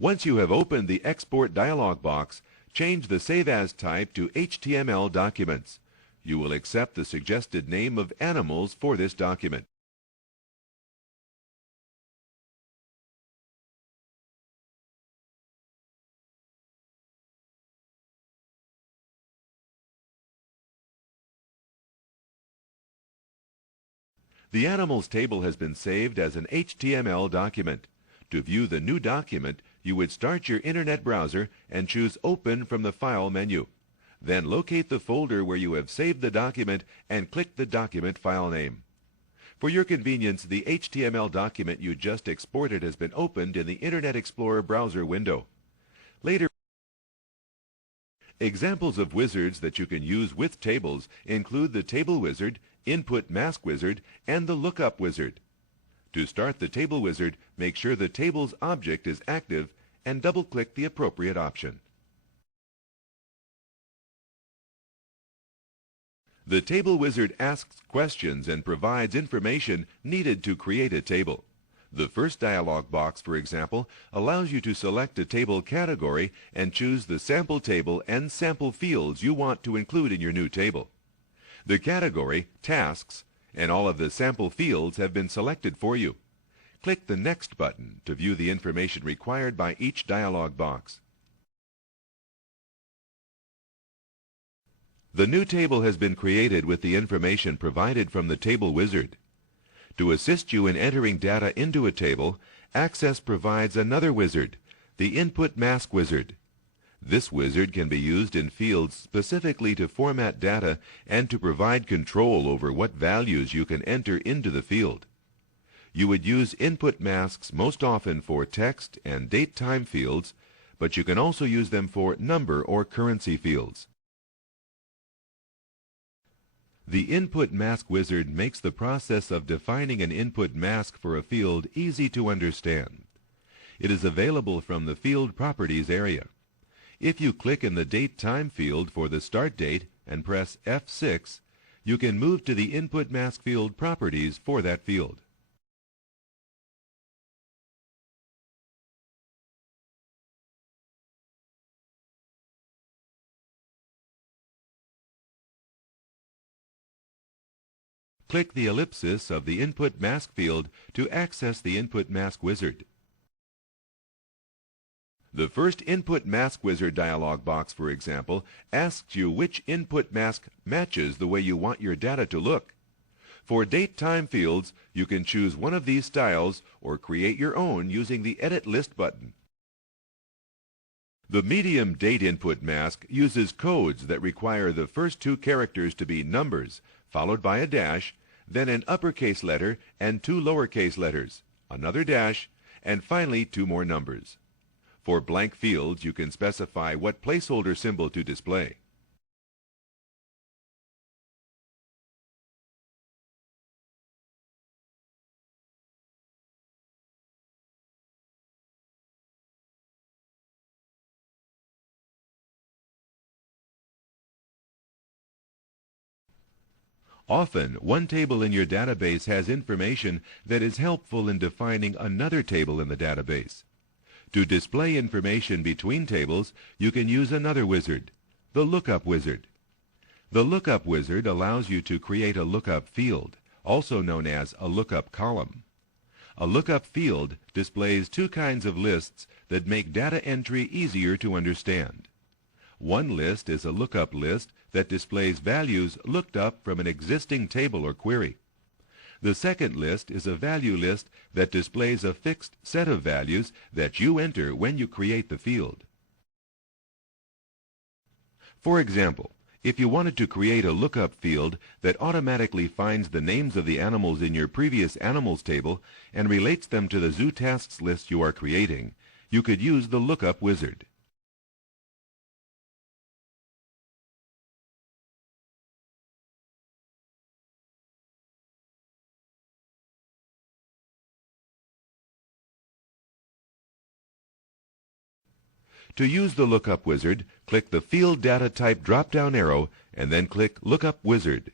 Once you have opened the Export dialog box, change the Save As type to HTML documents. You will accept the suggested name of animals for this document. The Animals table has been saved as an HTML document. To view the new document, you would start your Internet browser and choose Open from the File menu. Then locate the folder where you have saved the document and click the document file name. For your convenience, the HTML document you just exported has been opened in the Internet Explorer browser window. Later, examples of wizards that you can use with tables include the Table Wizard, Input Mask Wizard, and the Lookup Wizard. To start the Table Wizard, make sure the table's object is active and double-click the appropriate option. The Table Wizard asks questions and provides information needed to create a table. The first dialog box, for example, allows you to select a table category and choose the sample table and sample fields you want to include in your new table. The category, Tasks, and all of the sample fields have been selected for you. Click the Next button to view the information required by each dialog box. The new table has been created with the information provided from the Table Wizard. To assist you in entering data into a table, Access provides another wizard, the Input Mask Wizard. This wizard can be used in fields specifically to format data and to provide control over what values you can enter into the field. You would use input masks most often for text and date-time fields, but you can also use them for number or currency fields. The Input Mask Wizard makes the process of defining an input mask for a field easy to understand. It is available from the Field Properties area. If you click in the Date-Time field for the start date and press F6, you can move to the Input Mask Field Properties for that field. Click the ellipsis of the Input Mask field to access the Input Mask Wizard. The first Input Mask Wizard dialog box, for example, asks you which input mask matches the way you want your data to look. For date-time fields, you can choose one of these styles or create your own using the Edit List button. The medium date input mask uses codes that require the first two characters to be numbers, followed by a dash, then an uppercase letter and two lowercase letters, another dash, and finally two more numbers. For blank fields, you can specify what placeholder symbol to display. Often, one table in your database has information that is helpful in defining another table in the database. To display information between tables, you can use another wizard, the Lookup Wizard. The Lookup Wizard allows you to create a lookup field, also known as a lookup column. A lookup field displays two kinds of lists that make data entry easier to understand. One list is a lookup list that displays values looked up from an existing table or query. The second list is a value list that displays a fixed set of values that you enter when you create the field. For example, if you wanted to create a lookup field that automatically finds the names of the animals in your previous animals table and relates them to the ZooTasks list you are creating, you could use the Lookup Wizard. To use the Lookup Wizard, click the Field Data Type drop-down arrow and then click Lookup Wizard.